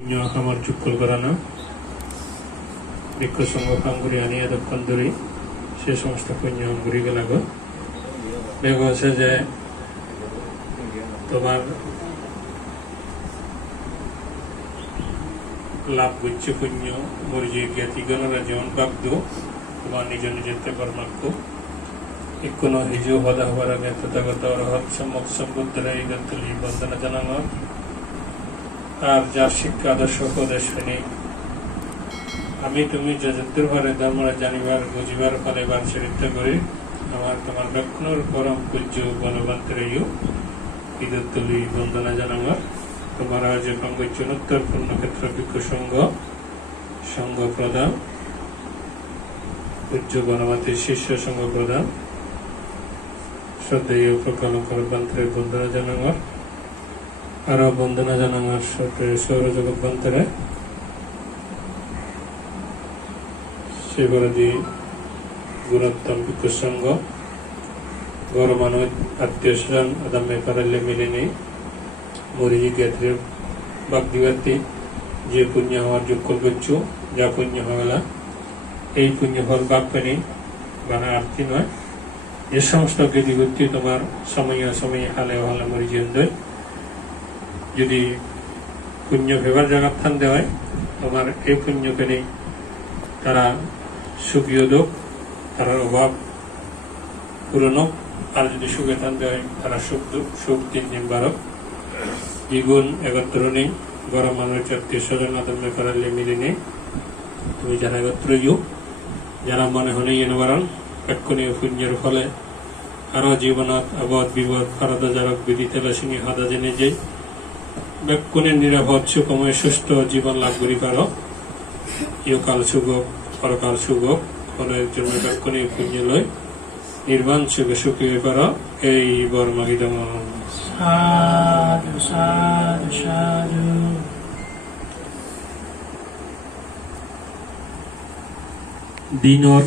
আমার চুক্কল করানো বৃক্ষ সংগরি আনি এতক্ষণ ধরে সে সমস্ত পুণ্য ঘুরি গেলাগো দেখা হচ্ছে যে তোমার লাভ গুচ্ছে পুণ্য মরিজি জ্ঞাতি গণরা যেমন বাগ্য তোমার নিজ নিজের কর্মাক্য কোনো হিজু হদা হবার আগে তথাগত অরহৎ সম্মুখ সম্বুদ্ধরা এই গন্তলি বন্দনা জানানো আর যার শিক্ষা আদর্শ উপদেশ শুনি আমি তুমি যতদূর ভারে ধর্মরা জানিবার বুঝিবার ফলে বান চরিত্র করি আমার তোমার লক্ষ্ণর পরম পূজ্য বনবন্তরেয় ঈদতুলি বন্দনা জানাবার তোমার আজ পঙ্গচ্যনোত্তর পূর্ণক্ষেত্র বৃক্ষ সঙ্গ প্রদান পূজ্য বনমাতির শিষ্য সঙ্গ প্রদান শ্রদ্ধেয় প্রকলঙ্কর বন্ত্রের বন্দনা জানাবার আরো বন্দনা জানানোর সাথে সৌরজগৎ বন্তরে শিবরাজি গুণোত্তম ভিক্ষুসঙ্গ গৌর মানব আত্মীয় স্বজন আদামে পারালে মিলেনি মরিজি জ্ঞাত্রীর বাগদিবার্তি যে পুণ্য হওয়ার যোগ করবচ্ছু যা পুণ্য হওয়া এই পুণ্য ফল বাগ পেনি বানা আরতি নয় যে সমস্ত গতিবর্তি তোমার সময় হালে হালে মরিজি অন্ধয় যদি পুণ্য ফেবার জায়গা থান দেওয়ায় তোমার এই পুণ্যকে নেই তারা সুখীয় দোক তার অভাব পূরণ আর যদি সুখে থান দেওয়ায় তারা সুখ 3 দিন বারক দ্বিগুণ একত্র নেই গরম মানুষ আত্মীয় স্বজন আদমে করালে মিলে নেই তুমি যারা একত্র যারা মনে হলে বারণ এক্ষণীয় পুণ্যের ফলে আরো জীবনত অবধ বিপদ ফারদ জারক বিধি তেলাসিনী হাদা জেনে যাই বেক্ষণের নিরাপদ সুখময় সুস্থ জীবন লাভ করি পারো ইহকাল সুযোগ পরকাল সুযোগ ফলের জন্য বেক্ষণীয় পুণ্য লয় নির্বাণ সুখে সুখী হয়ে পারো এই বর্মাগিদম দিনর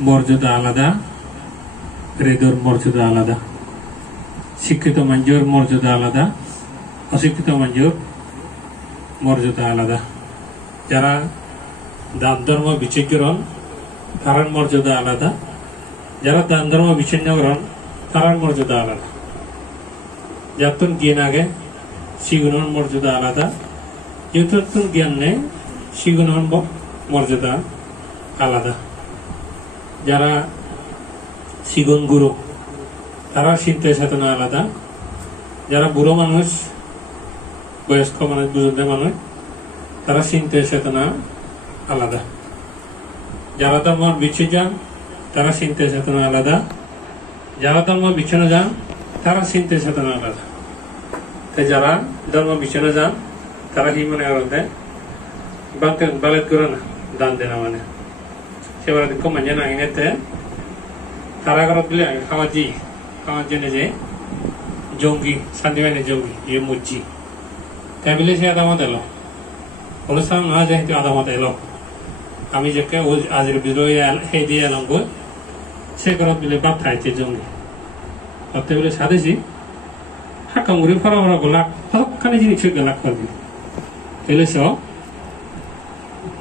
মর্যাদা আলাদা রেদর মর্যাদা আলাদা শিক্ষিত মানুষের মর্যাদা আলাদা অশিক্ষিত মানুষের মর্যাদা আলাদা যারা দান ধর্ম বিচ্ছিন্ন হন তার মর্যাদা আলাদা যারা দান ধর্ম বিচ্ছিন্ন হন তার মর্যাদা আলাদা যাতন জ্ঞান আগে সিগুণের মর্যাদা আলাদা যতন জ্ঞান নেই সিগুণের মর্যাদা আলাদা যারা সিগুণ গুরু তারা চিন্তা চেতনা আলাদা যারা বুড়ো মানুষ বয়স্ক মানুষ বুঝতে মানুষ তারা চিন্তা চেতনা আলাদা যারা ধর্ম বিচ্ছিন্ন যান তারা চিন্তা চেতনা আলাদা যারা ধর্ম বিচ্ছিন্ন যান তারা চিন্তা চেতনা আলাদা তাই যারা ধর্ম বিচ্ছিন্ন যান তারা কি মনে করেন বালেট করে না দান দেনা মানে সেবার দিক মানে না এতে তারা ঘরত দিলে খাওয়ার জন্য যে জঙ্গি শান্তি বাহিনী জঙ্গি ইয়ে মুজি তাই বলে সে আদামত এলো অনুষ্ঠান না যেহেতু আদামত এলো আমি যে আজের বিদ্রোহী সেই দিয়ে এলাম গো সে ঘরত বলে বাপ খাইছে জঙ্গি ভাবতে বলে সাদেছি হাকামুড়ি ফরা গোলাক সবখানে জিনিস গোলাক করবি তাহলে সব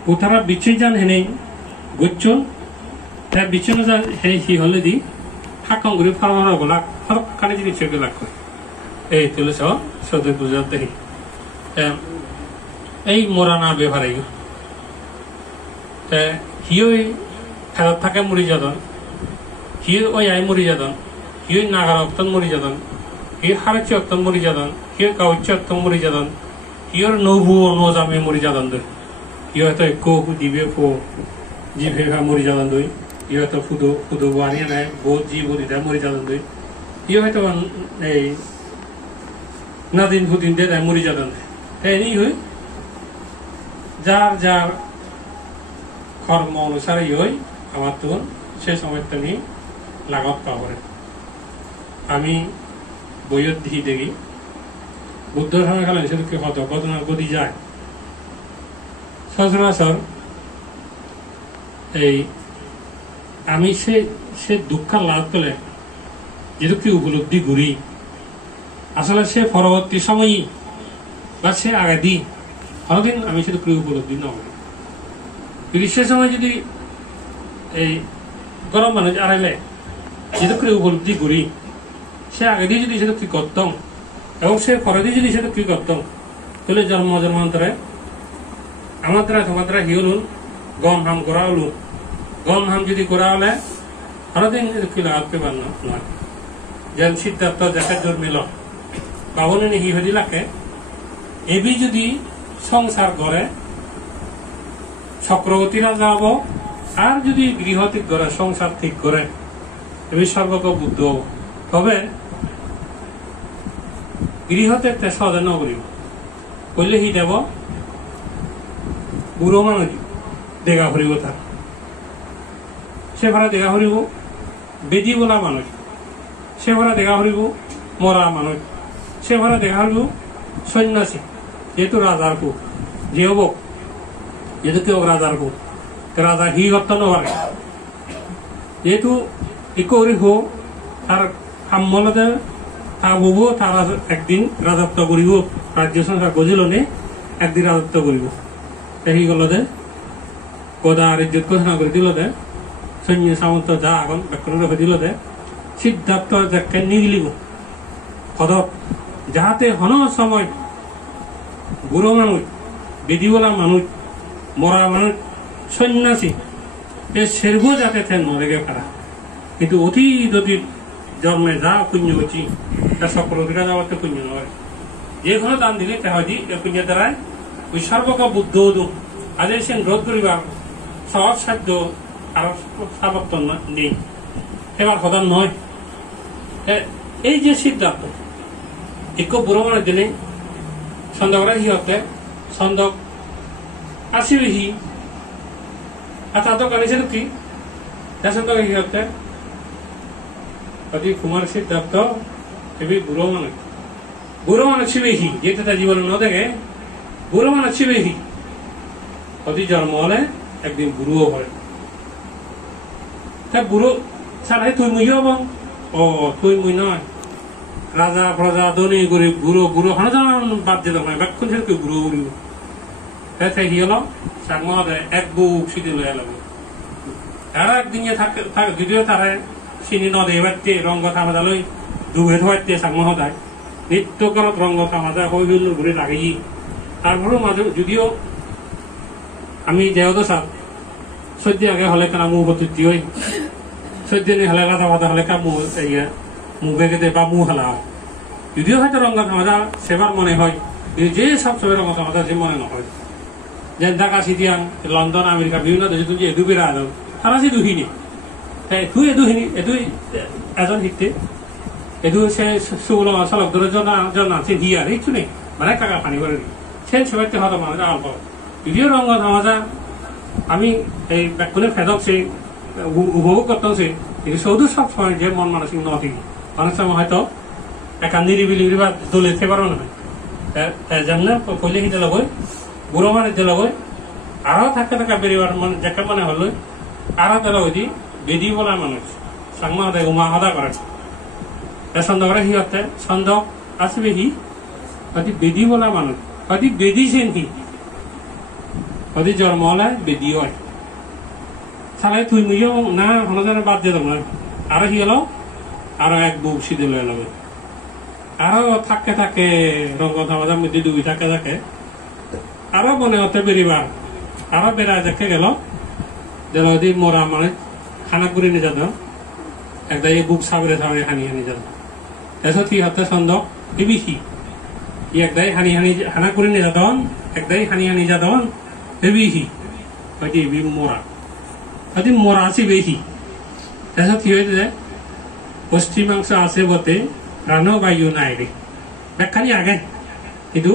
ও তারা বিচ্ছিন্ন যান হেনে গুচ্ছন তাই বিচ্ছিন্ন যান হি হলে দি হাকামুড়ি ফরা গোলাক সবখানে জিনিস গোলাক করে এই তাহলে সব সদে বুঝার দেখি এই মোরানা ব্যবহার হিওই খেলার থাকে মরি যাদন হিও ওই আই মরি যাদন হিওই নাগার অক্তন মরি যাদন হিও হারাচি অক্তন মরি যাদন হিও কাউচি অক্তন মরি যাদন হিওর নভু নজামে মরি যাদন দই হিও হয়তো একো দিবে ফো জি ভেভা মরি যাদন দই হিও হয়তো ফুদো বানিয়ে নেয় বহুত জি বদিদা মরি যাদন দই হিও হয়তো এই নাদিন ফুদিন দিয়ে মরি যাদন এই হই যার যার কর্ম অনুসারে হই আমার তখন সে সময় তুমি লাগাত পাবো আমি বইয়ের দিকে দেখি বুদ্ধ সময় খেলেন সেদিকে হত ঘটনা গতি যায় সচরাচর এই আমি সে দুঃখ লাভ করলে যেটুকু উপলব্ধি করি আসলে সে পরবর্তী সময়ই বা সে আগে দিই হরদিন আমি সেটা ক্রিয় উপলব্ধি না করি। গ্রীষ্মের সময় যদি এই গরম মানুষ আড়াইলে যেটা ক্রিয় উপলব্ধি করি সে আগে দিয়ে যদি সেটা কি করতাম এবং সে পরে দিয়ে যদি সেটা কি করতাম তাহলে জন্মান্তরে আমার দ্বারা তোমার দ্বারা হি হলুন গম হাম করা হলুন গম হাম যদি করা হলে হরদিন কি লাগাতে পার নয় যেন সিদ্ধার্থ যাকে জন্মিল বাবনে হি হদিলাকে এবি যদি সংসার করে চক্রবর্তী রাজা হব আর যদি গৃহ ঠিক করে সংসার ঠিক করে এবি সর্বক বুদ্ধ হব তবে গৃহতে সদা নগরী করলে হি দেব বুড়ো মানুষ দেখা ফুরিব তার সে ভাড়া দেখা ফুরিব বেদি বলা মানুষ সে ভাড়া দেখা ফুরিব মরা মানুষ সে ভাড়া দেখা ফুরিব সন্ন্যাসী যেহেতু রাজার পুত যে হব যেহেতু কেউ রাজার পুত রাজা হি করত নপারে যেহেতু একরি হো তার সাম্যলতে হব তার একদিন রাজত্ব করিব রাজ্য সংসার গজিল নে একদিন রাজত্ব করিব সি গল দে গদা রাজ্যত ঘোষণা করে দিল দে সৈন্য সামন্ত যা আগন ব্যাকরণ রেখে দিল দে সিদ্ধার্থ যাকে নিগলিব সদক যাহাতে হন সময় বুড়ো মানুষ বেদিওয়ালা মানুষ মরা মানুষ সন্ন্যাসী সেরব যাতে থেন নরেগে পারা কিন্তু অতি যদি জন্মে যা পুণ্য করছি তা সকলরা যাওয়াতে পুণ্য নয় যে কোনো দান দিলে তা হয় পুণ্য দ্বারায় ওই সর্বক বুদ্ধ আজ সে রোধ করিবার সহজ সাধ্য আর সামর্থ্য নেই এবার কথা নয় এই যে সিদ্ধান্ত একটু বুড়ো মানুষ দিনে সন্ধ্যা সিহতে সন্ধ্যা আসিবে হি আর তাদের কাছে কি সন্ধ্যা সিহতে কুমার সিদ্ধার্থ এবি বুড়ো মানুষ ছিবে হি যেটা তার জীবনে ন দেখে বুড়ো মানুষ ছিবে হি অতি জন্ম হলে একদিন বুড়ো হয় তা বুড়ো ছাড়াই তুই মুই হব ও তুই মুই নয় রাজা প্রজা ধনী গরিব বুড়ো বুড়ো হন বাদ দিল না ব্যাকুল তুই বুড়ো বুড়িব তাই হি হল সাংমদে এক বুক সিদ্ধি লইয়া লাগবে আর একদিন যদিও তারা চিনি নদী বাড়তে রঙ থামা লই ডুবে ধোয়াতে সাংমহদায় নিত্য করত রঙ থামা যায় হইল ঘুরে লাগেই তারপরেও মাঝে যদিও আমি যেহেতু সাত সদ্য আগে হলে কেন মুখ বতুতি হই সদ্য নি হলে রাধা বাধা হলে কা মুখ মুখ বেগে বা মুখ হালা যদিও হয়তো রঙ থামা যা সেবার মনে হয় যে সব সময় রঙ থামা সে মনে নহয় যে ঢাকা সিটিয়াং লন্ডন আমেরিকা বিভিন্ন দেশে তুমি এদু বেড়া আলো তারা সে দুহিনী তুই এদুহিনী এদুই এজন শিখতে এদু সে সুগুলো চলক ধরে জন আছে দিয়ে আর কিছু নেই মানে কাকা পানি করে নি সে সবাইতে হতো মানুষ অল্প যদিও রঙ থামা আমি এই ব্যাকুলের ফেদক সে উপভোগ করতাম সে কিন্তু সৌদু সব সময় যে মন মানসিক নথি অনেক সময় হয়তো একা নিরিবিলি বা দলে পারো না যেমন পইলে হিতে লগই বুড়ো মানে যে লগই আরো থাকা থাকা বেরিবার মানে যাকে মনে হলো আরো তেল দি বেদি বলা মানুষ সাংমা হদায় উমা হদা করে সন্দেহ করে হি হতে সন্দেহ আসবে হি হয়তো বেদি বলা মানুষ হয়তো বেদি সেন হি হয়তো জন্ম হলে বেদি হয় সালাই তুই মুইও না হনজানে বাদ দিয়ে দেবো না আরো হি হলো আরো এক বুক সিদ্ধি লয়ে লবে আরো থাকে রঙ থামাজার মধ্যে ডুবি থাকে আরো মনে হতে বেরিবার আরো বেড়া দেখে গেল যদি মরা মানে খানা করে নিয়ে যেত একটা এই বুক সাবরে হানি যেত এসব কি হতে সন্দেহ এবি কি একদাই হানি হানা করে নিয়ে যেত একদাই হানি যেত এবি কি হয়তো এবি মরা হয়তো মরা আছে বেশি এসব কি হয়েছে পশ্চিমাংশ আছে বলতে প্রাণ বায়ু নাই রে ব্যাখ্যানি আগে কিন্তু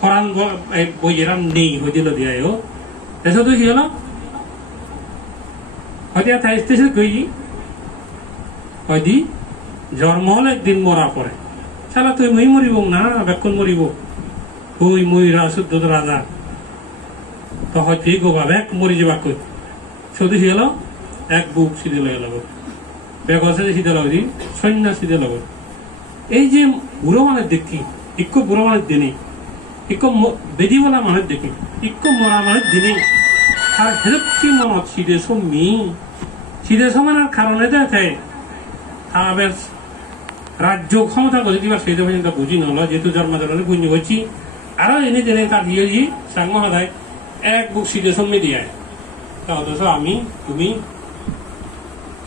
ফরান বই এরাম নেই হইদিল দিয়ে এসব কি হলো হয়তো থাইছে কই হয়তো জন্ম হলে একদিন মরা পড়ে সালা তুই মুই মরিব না বেক্ষণ মরিব তুই মুই শুদ্ধ রাজা তো হয়তো গোবা ব্যাক মরি যাবা কই শুধু সি হলো এক বুক সিধে লয়ে লব বেগসে সিধে লব সৈন্য সিধে লব এই যে বুড়ো মানে দেখি একটু বুড়ো মানে দিনে ইকো বেদি বলা মানুষ দেখি ইকো মরা মানুষ দিনে আর হেরকি মনত সিদে সমি সিদে সমানার কারণে দেখে আবার রাজ্য ক্ষমতা করে দিবা সেই পর্যন্ত বুঝি নল যেহেতু জন্মজনে পুণ্য হচ্ছি আরো এনে জেনে তার দিয়ে দি সাংগ সদায় এক বুক সিদে সমি দিয়ে অথচ আমি তুমি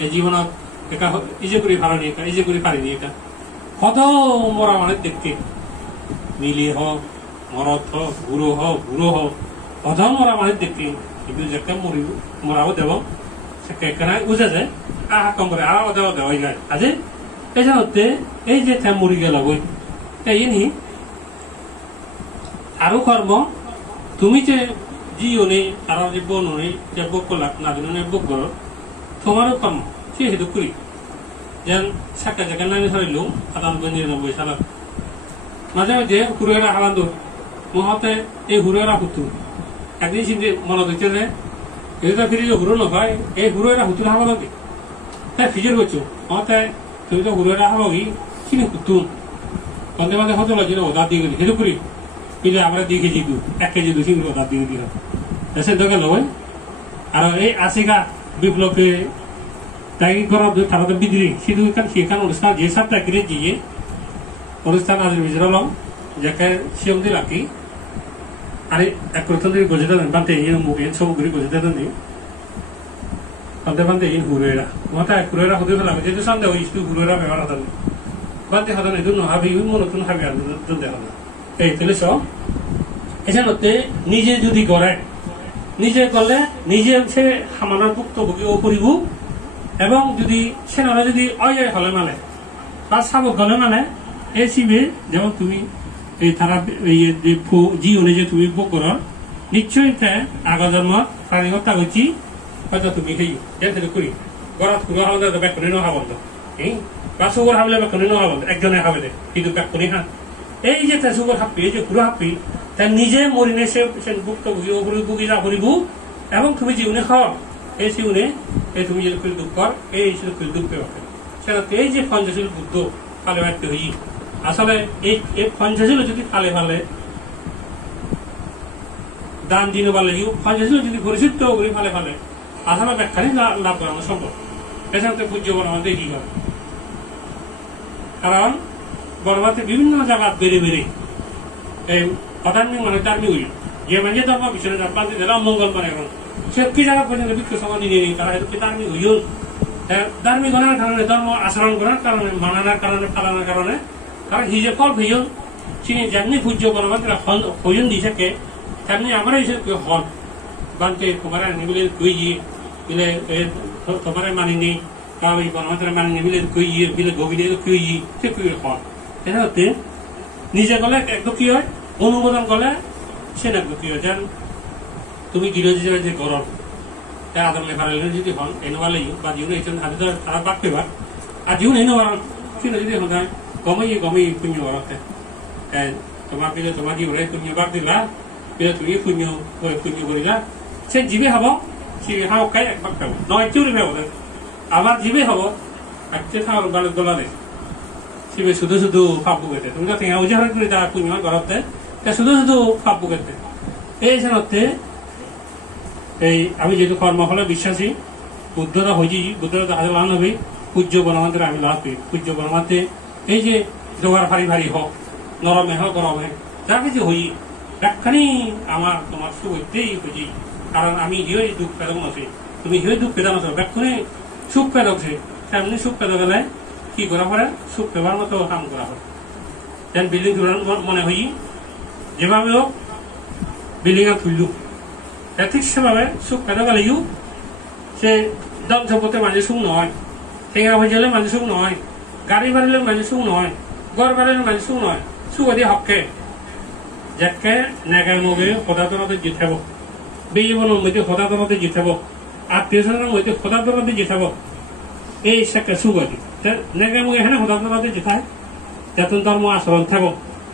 এই জীবনত একা ইজে করে পারিনি একা ইজে করে পারিনি একা কত মরা মানুষ দেখতে মিলি হোক মরদ হোক বুড়ো হোক কত মরা মানুষ দেখতে কিন্তু যেটা মরাও দেব সেটা এখানে বুঝা যায় আহা কম করে আরো দেওয়া দেওয়া যায় আজে এই জানতে এই যে মরি গেল বই এই নি আরো কর্ম তুমি যে জিও নেই আর যে বন নেই যে বক লাখ না বক করো তোমারও কর্ম সে হেতু করি যেন সাক্ষা জায়গা নামে ধরিল 99 সাল মাঝে মাঝে হুরেরা হালান্দু মহাতে এই হুরেরা হুতু একদিন চিন্তা মনে হচ্ছে যে এটা ফিরে যে হুরো নয় এই হুরেরা হুতুর হাওয়া লাগে তাই ফিজের করছো মহাতে তুমি তো হুরেরা হাওয়া কি চিনি হুতু মাঝে মাঝে হতো লাগে না ওদার দিয়ে গেলি হেতু করি কিন্তু আমরা 2 কেজি 1 কেজি 2 চিনি ওদার দিয়ে দিলাম এসে দেখে নয় আর এই আশিকা বিপ্লবকে তাই করা তারা বিদ্রি শুধু সেখানে অনুষ্ঠান যে সব চাকরি দিয়ে অনুষ্ঠান আজ বিজরালাম যাকে সিএম দিয়ে রাখি আরে এক প্রথম দিকে গজে দেন বানতে এই মুখে সব ঘুরে গজে দেন নি তাদের বানতে এই হুরেরা মাথা হুরেরা হতে ফেলাম যেহেতু সন্দেহ ওই শুধু হুরেরা ব্যবহার হাতান বানতে হাতান এই জন্য হাবি নতুন হাবি আর দেখা না এই তাহলে সব এছাড়াতে নিজে যদি করে নিজে করলে নিজে সে সামান্য ভুক্তভোগী ও করিব এবং যদি সেনারা যদি অজয় হলে মানে বা শাবক হলে মানে এই শিবে যেমন তুমি এই তারা জি অনুযায়ী তুমি বুক করো নিশ্চয়ই আগা জন্ম প্রাণী হত্যা করছি হয়তো তুমি সেই যেতে করি গড়াত কুড়া হলে ব্যাকুনি নহা বন্ধ বা সুগর হাবলে ব্যাকুনি নহা বন্ধ একজনে হাবে দে কিন্তু ব্যাকুনি হা এই যে তার সুগর হাপ্পি এই যে কুড়া হাপ্পি তার নিজে মরিনে সে ভুক্তভোগী ও ভুগী যা করিব এবং তুমি জীবনে খাওয়া এই জীবনে এই তুমি যে দুঃখ কর এই দুঃখ পেয়ে সেটা এই যে পঞ্চশীল বুদ্ধ ফালে বাড়তে হই আসলে এই পঞ্চশীল যদি ফালে ফালে দান দিন বলে পঞ্চশীল যদি পরিশুদ্ধ করে ফালে ফালে আসলে ব্যাখ্যানি লাভ করানো সম্ভব এছাড়া পূজ্য বর্মাতে কি করে কারণ বর্মাতে বিভিন্ন জায়গা বেড়ে বেড়ে এই অধার্মিক মানে ধার্মিক হইল যে মানে ধর্ম পিছনে বাদ দিলে মঙ্গল মানে এখন সে কি জায়গা পর্যন্ত বিক্ষু সমাধি নিয়ে নিই তারা এরকম ধার্মিক হইল ধার্মিক হওয়ার কারণে ধর্ম আচরণ করার কারণে মানানোর কারণে পালনের কারণে কারণ হিজে ফল হইল তিনি যেমনি পূজ্য বর্মাতে হইল দিছে তেমনি আমরা হিসেবে কেউ হন বানতে তোমার নিবিলে কই বিলে তোমার মানিনি কাউ এই বর্মাতে মানিনি বিলে কই বিলে গভীরে কই সে কই হন এটা হতে নিজে গলে একদম কি হয় অনুমোদন করলে সে না কি হয় যেন তুমি গিরজি যে গরম তাই আদর লেখার যদি হন এনোয়ালেই বা জীবনে হাতে তারা বাদ পেবার আর জীবন এনোয়ার কিন্তু যদি হন গমেই পুণ্য বরতে তোমার পিলে তোমার জীবনে পুণ্য বাদ দিলা পিলে তুমি পুণ্য করিলা সে জীবে হব সে হাও খাই একবার খাব নয় চুরি খাব আবার জীবে হব একটা খাওয়ার বালে দোলা দেয় সিবে শুধু শুধু ফাপ বুকেতে তুমি তো উদাহরণ করে দেওয়া পুণ্য করতে শুধু শুধু ফাপ বুকেতে এই জানতে এই আমি যেহেতু কর্মফলে বিশ্বাসী বুদ্ধতা হয়েছি বুদ্ধতা হাজার লাভ হবে পূজ্য বনমাতে আমি লাভ পেয়ে পূজ্য বনমাতে এই যে জোগাড় ভারী ভারী হোক নরমে হোক গরমে যা কিছু হই একখানি আমার তোমার সুখ হইতেই হয়েছি কারণ আমি হিয়ে দুঃখ পেদক নছে তুমি হিয়ে দুঃখ পেদা নছো ব্যাক্ষণে সুখ পেদকছে তেমনি সুখ পেদ গেলে কি করা পরে সুখ পেবার মতো কাম করা হয় যেন বিল্ডিং মনে হই যেভাবে হোক বিল্ডিং তুললু ঠিক সেভাবে সুখ পেদা গেলেও সে দল জগতে মানুষ সুখ নয় টেঙা ভাজলে মানুষ সুখ নয় গাড়ি বাড়িলে মানুষ সুখ নয় গড় বাড়িলে মানুষ সুখ নয় সুখ অধি হককে যাকে নেগার মুখে সদাতনতে জিতাব বেজীবনের মধ্যে সদাতনতে জিতাব আত্মীয় স্বজনের মধ্যে সদাতনতে জিতাব এই সাক্ষা সুখ অধি নেগার মুখে হ্যাঁ সদাতনতে জিতায় যাতন ধর্ম আচরণ থাক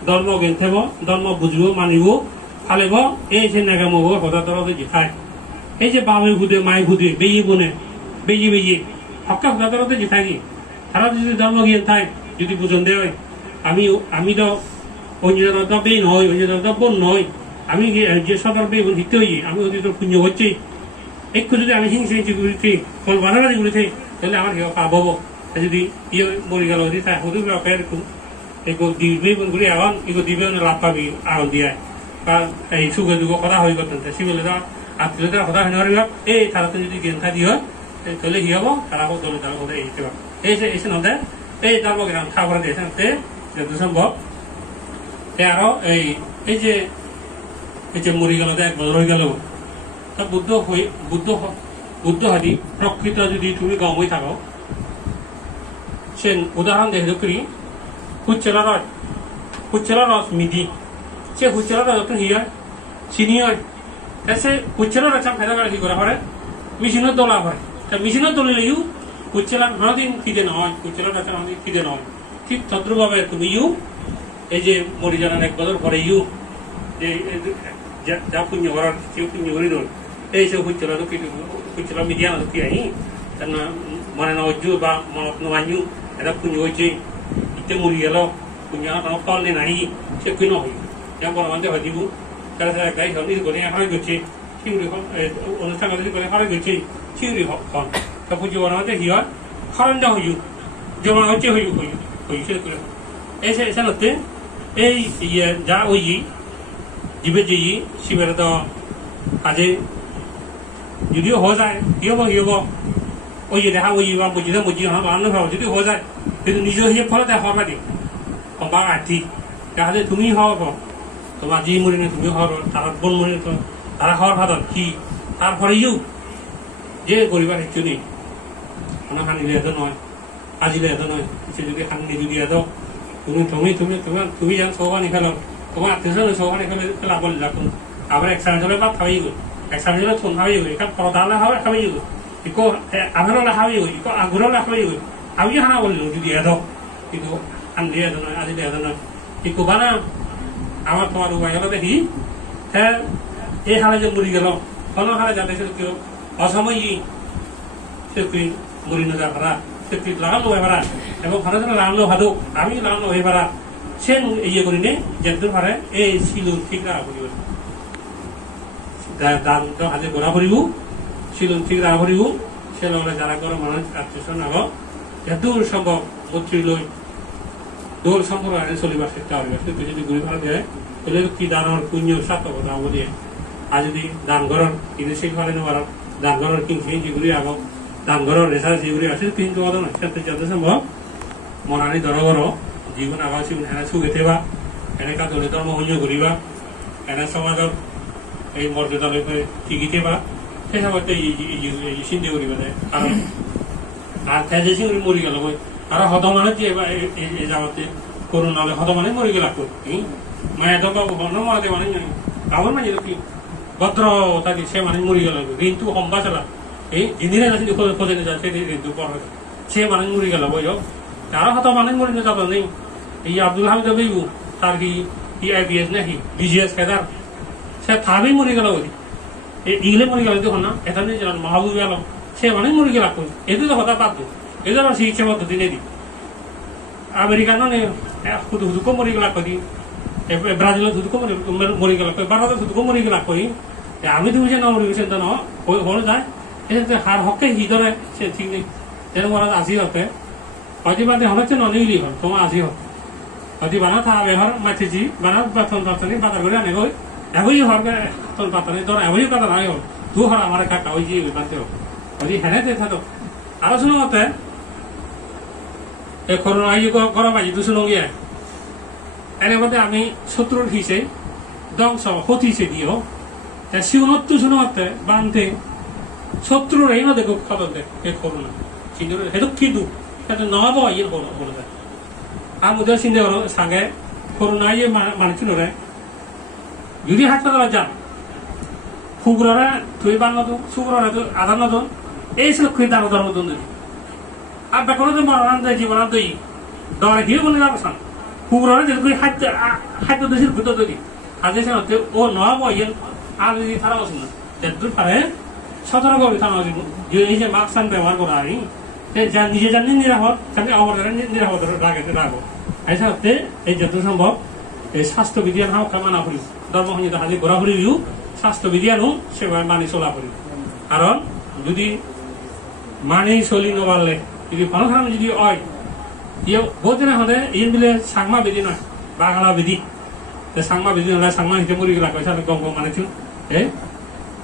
ধর্ম জ্ঞান থাক ধর্ম বুঝব মানিব ফালিব এই যে নেগা মুখ সদাতনতে জিতায় এই যে বামে ভুদে মাই ভুদে বেজি বনে বেজি হকা সদাতনতে জিতায় কি তারা যদি ধর্ম জ্ঞান থাকে যদি বুঝন দেয় আমি তো অন্যতা বেই নয় অন্যতা বোন নয় আমি যে সবার বেই বোন হিতে হই আমি অতীত পুণ্য হচ্ছি একটু যদি আমি হিংসা হিংসি করেছি ফল বাড়াবাড়ি করেছি তাহলে আমার কেউ পাবো যদি ইয়ে মরে গেল যদি তাই হতে পারে এরকম এগুলো দিবে বোন করে এখন এগুলো দিবে লাভ পাবি আগুন দিয়ে বা এই সুখে দুঃখ কথা হয়ে করতেন সেগুলো আত্মীয়তার কথা হয়ে নেওয়ার এই তারা তো যদি জ্ঞান থাকি হয় তাহলে কি হবো তারা দলে তারা কোথায় এইতে পারবে এসে নদে এই তারপর গ্রাম খাবার দিয়েছে যত সম্ভব আরো এই যে মরে গেল এক বছর হয়ে গেল তা বুদ্ধ হাদি প্রকৃত যদি তুমি গমই থাকো সে উদাহরণ দেখে করি হুচ্চেলা রস মিদি সে হুচ্চেলা রস যখন হি হয় চিনি হয় সে হুচ্চেলা রস ফেদা করে কি করা হয় মেশিনের দোলা হয় তা মেশিনের দলিলেও হুচ্চেলা নদিন খিদে নয় হুচ্চেলা রস নদিন খিদে নয় ঠিক তদ্রুপভাবে তুমি এই যে মরি জানান এক বছর পরে যে যা পুণ্য করার সে পুণ্য করি দল এই সব হুচ্চেলা মিডিয়া না কি আই মানে নজ্জু বা মনত নবাঞ্জু এটা পুণ্য হয়েছে ইতে মরি গেল পুণ্য ফল নে নাই সে কি নয় বলবান্ধে হয় দিব তারা গাই হল করে হারাই গেছে শিউরি অনুষ্ঠান করে হারাই গেছে শিউরি হন তা পুজো বলবান্ধে কি হয় খরঞ্জ হইু জমা হচ্ছে হইছে করে এসে নতে এই যা ওই জীবে যে শিবের তো কাজে যদিও হয়ে যায় কি হবো ওই যে দেখা ওই বা বুঝিতে বানানো ভাবো যদি হয়ে যায় কিন্তু নিজ হিসেবে ফলে তাই হওয়ার পারি বা আর্থিক তাহলে তুমি হওয়া তোমার যে মরি নি তুমি হওয়ার তার বোন মরি তারা হওয়ার ভাত কি তারপরেও যে করিবার কিছু নেই কোনো হানিলে এত নয় আজিলে এত নয় সে যদি হানি যদি এত তুমি যেন সৌহানি খেলো তোমার আত্মীয় সৌহানি খেলে লাভ রাখুন আবার একসাথে বা খাওয়াই গো একসাথে থন খাওয়াই গো এখান পরদালে হবে খাওয়াই গো ইকো আধারলে খাওয়াই গো ইকো আগুরলে খাওয়াই গো আমি হানা বললো যদি এত কিন্তু হানি এত নয় আজিলে এত নয় ইকো বানা আমার তোমার উপায় হলো দেখি হ্যাঁ এই হালে যে মরি গেল কোনো হালে যাতে সে কেউ অসময় সে মরি না যা ভাড়া সে লাগানো হয়ে পারা এবং ভাড়া যেন লাগানো ভাদুক আমি লাগানো হয়ে পারা সে ইয়ে করি নে যেতে পারে এই শিলুর ঠিক রাখা করিব দান হাতে গড়া করিব শিলুর ঠিক রাখা করিব সে লগে যারা করে মানুষ আত্মীয় আগ এদূর সম্ভব মন্ত্রী লই দৌড় সম্পর্ক আনে চলিবার চেষ্টা করিবা কিন্তু যদি ঘুরি ভাড়া দেয় তাহলে কি দানের পুণ্য সার্থকতা হব দিয়ে আর যদি দান ঘরের কিন্তু সেই ফলে নেওয়ার দান ঘরের কিনছি যেগুলি আগ দান ঘরের রেশা যেগুলি আছে কিন্তু নয় সেটা যত সম্ভব মনানি দরগর জীবন আগাছি এনে সুখে থেবা এনে কাতলে ধর্ম হইন্য করিবা এনে সমাজের এই মর্যাদা টিকি থেবা সেই সময়তে চিন্তা করিবা দেয় কারণ আর তেজে সিংড়ি মরি গেল বই আর হত মানে যে যাওয়াতে করোনালে হত মানে মরি গেল মায়া তো বন্ধ মারাতে মানে কাবর মানে কি ভদ্র তাকে সে মানে মরি গেল ঋতু সম্বা চালা এই জিনিসে যাচ্ছি খোঁজে যাচ্ছে ঋতু পর সে মানে মরি গেল বই তারা হত মানে মরি না যাবে নেই এই আব্দুল হামিদ বেবু তার কি আইপিএস নাকি বিজিএস কেদার সে থাবেই মরি গেল বলি ইগলে মরি গেল দেখুন না এখানে মাহবুব আলম সে মানে মরি গেল এতে তো হতা পাত এটা আমার চিকিৎসা পদ্ধতি নেই আমেরিকান হুদুকো মরি গেলা করি ব্রাজিল হুদুকো মরি গেলা করি ভারতের হুদুকো মরি গেলা করি আমি তুমি যে নমরি গেছেন তো হয়ে যায় এটা হার হকে হি ধরে সে ঠিক নেই যেন মরা আজি হতে হয়তো বাদে হচ্ছে ননিলি হল তোমার আজি হোক হয়তো বানা থা ব্যবহার মাছিছি বানা বাথন পাতনি বাজার করে আনে গই এগোই হরকে তন পাতনি ধর এগোই কথা নাই হল তু হর আমার কাকা ওই যে বানতে হোক হয়তো হেনে দেখা তো আলোচনা মতে এই করোনা গরম আজি দুশো গিয়ে এনে মধ্যে আমি শত্রুর হিসে ধ্বংস হতিছে দিও শিবনত্ব শুনতে বানতে শত্রুর এই না দেখো খবর দেখ এই করোনা কিন্তু হেতু কিন্তু নব ইয়ে বলে দেয় আর মধ্যে চিন্তা করো সাগে করোনা ইয়ে মানুষ রে যদি হাসপাতালে যান ফুগরে তুই বান নতুন সুগরে আধার নতুন এই ছিল খুঁজে দাম ধর্ম নতুন আর বেকনো তো মরণ দেয় জীবন দই দরে গিয়ে বলে যাবো সান ফুগরে যেরকম খাদ্য দেশের ভূত তৈরি আগে সে ও নব ইয়ে আর যদি থানা বসুন না যেদূর পারে সতর্ক হবে থানা এই যে মাস্ক ব্যবহার করা হয় নিজে জানি নিরাপদ তাকে অবদান নিরাপদ রাখবো এই সাথে এই যত সম্ভব এই স্বাস্থ্যবিধিয়ান হাও কামানা করি ধর্ম হইতে হাজি ঘোরাঘুরিও স্বাস্থ্যবিধিয়ানও সেভাবে মানি চলা করি কারণ যদি মানি চলি নবারলে যদি ভালো খারাপ যদি হয় ইয়ে বহুত দিন হলে ইন বিলে সাংমা বিধি নয় বাংলা বিধি সাংমা বিধি নয় সাংমা হিতে মরি গেলা কইসা গম গম মানে ছিল এই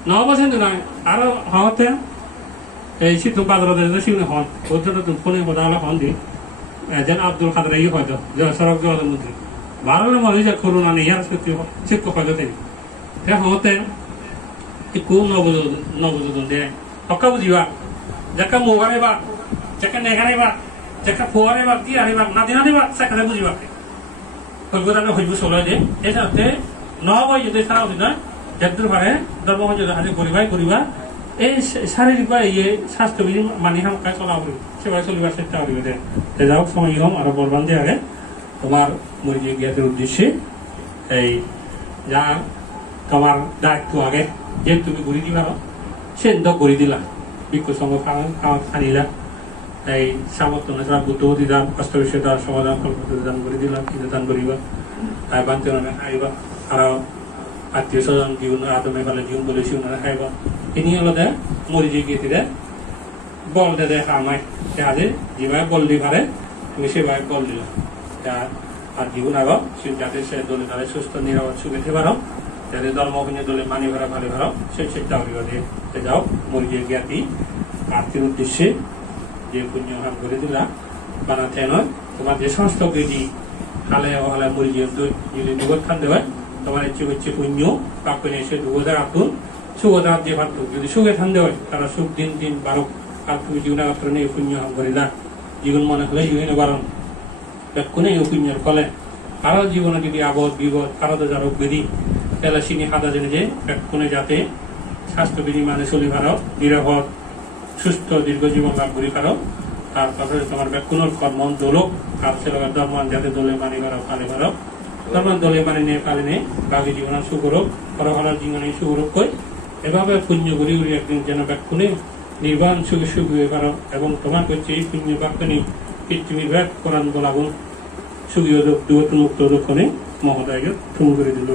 9% নয় আরো হতে এই সিদ্ধ বাজারে সিনে হন ওদের তো ফোনে বদালা হন দি যেন আব্দুল কাদের এই হয়তো যে সড়ক যোগাযোগ মন্ত্রী 12 মাসে যে করোনা নিয়ে আর সত্যি শিক্ষক হয়তো তিনি হতে একটু নবুজন দে হকা বুঝিবা যাকা মোগারে বা যাকা নেগারে বা যাকা ফোয়ারে বা কি আরে বা না দিনারে বা সাকারে বুঝিবা কলকাতা হইব চলাই দে এই সাথে 9 বই যদি সারা দিন একদম পারে ধর্ম যদি হাজির করিবা এই শারীরিক বা এই স্বাস্থ্যবিধি মানি হাম কাজ চলা করি সেভাবে চলিবার চেষ্টা করিবে দে যাওক সময় হম আরো বলবান দিয়ে আগে তোমার মরিজি জ্ঞাতের উদ্দেশ্যে এই যা তোমার দায়িত্ব আগে যে তুমি ঘুরি দিবা সে ঘুরি দিলা বিক্ষ সঙ্গ খানিলা এই সামর্থ্য নেতা বুদ্ধ দিলাম অষ্টবিশ্বের সমাধান কল্পনা দান করে দিলাম কিন্তু দান করিবা বাঞ্চনা খাইবা আরো আত্মীয় স্বজন জীবন আদমে ফেলে জীবন বলে শিবনা খাইবা তিনি হলো দে মরিজি গিয়ে বল দে খামায় হাজে যেভাবে বল দি পারে তুমি সেভাবে বল দিলা আর জীবন আগো যাতে সে দলে তাদের সুস্থ নিরাপদ সুখে পারো যাতে ধর্মভিন্ন দলে মানি ভাড়া ভালো ভালো সেই চেষ্টা করিবা দিয়ে যাও মরিজি জ্ঞাতি আত্মীয় উদ্দেশ্যে যে পুণ্য হাম করে দিলা বানাতে নয় তোমার যে সমস্ত বিধি হালে হালে মরিজি যদি দুগত খান দেওয়া তোমার ইচ্ছে হচ্ছে পুণ্য পাক এসে দুগদার আতুন সুগদার যে ভাত যদি সুখে খান দেওয়া তারা সুখ দিন দিন বারো আর তুমি জীবনাগাত্র নিয়ে পুণ্য হাম করে দিলা জীবন মনে হলে জীবনে বারণ কোনে পুণ্যের ফলে আরো জীবনে যদি আবদ বিপদ আরো যারা বেদি তাহলে চিনি হাদা জেনে যে কোনে যাতে স্বাস্থ্যবিধি মানে চলি ভারত নিরাপদ সুস্থ দীর্ঘ জীবন লাভ করি পারো তারপরে তোমার ব্যাকুণর কর্ম দোলক আর সেলগার ধর্মান যাতে দলে মানি ভারো পালে ভারো ধর্মান দলে মানি নিয়ে পালে নিয়ে বাকি জীবন সুগরব পরকালের জীবনে সুগরব কই এভাবে পুণ্য করি উড়ি একদিন যেন ব্যাকুণে নির্বাণ সুখে সুখ হয়ে পারো এবং তোমার করছে এই পুণ্য বাক্যনি পৃথিবীর ব্যাগ কোরআন বলাবো সুখী দুগত মুক্ত দক্ষণে মহোদয়কে ফোন করে দিল